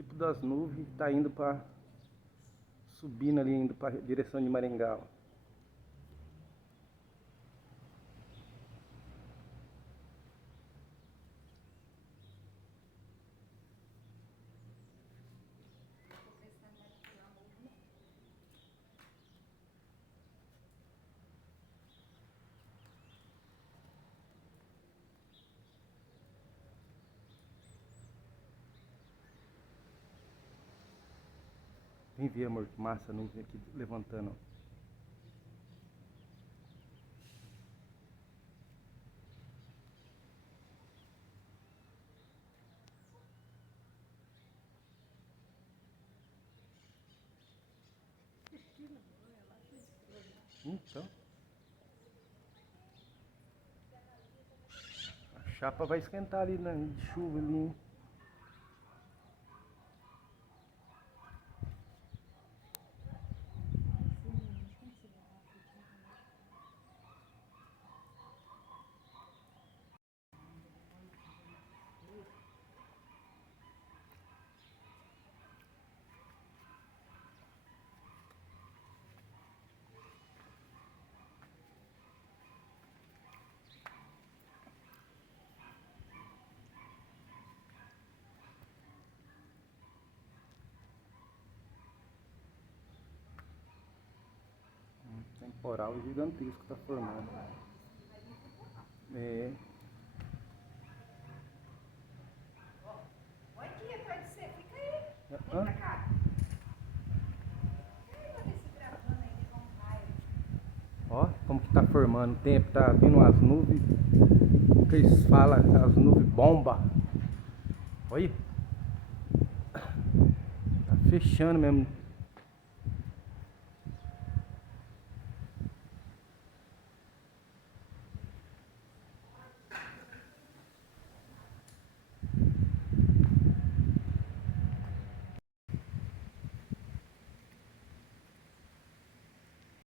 tipo das nuvens que tá indo para subindo ali, indo para direção de Maringá. Ó. Vem ver, amor, que massa a nuvem aqui levantando. Ó. Então, a chapa vai esquentar ali de chuva ali, hein? Temporal gigantesco tá formando. É. Olha aqui atrás de você, fica aí. Vem Hã? pra cá. Pra ver se gravando aí de vontade. Ó, como que tá formando o tempo, tá vindo umas nuvens, que eles falam, as nuvens bomba. Olha, tá fechando mesmo.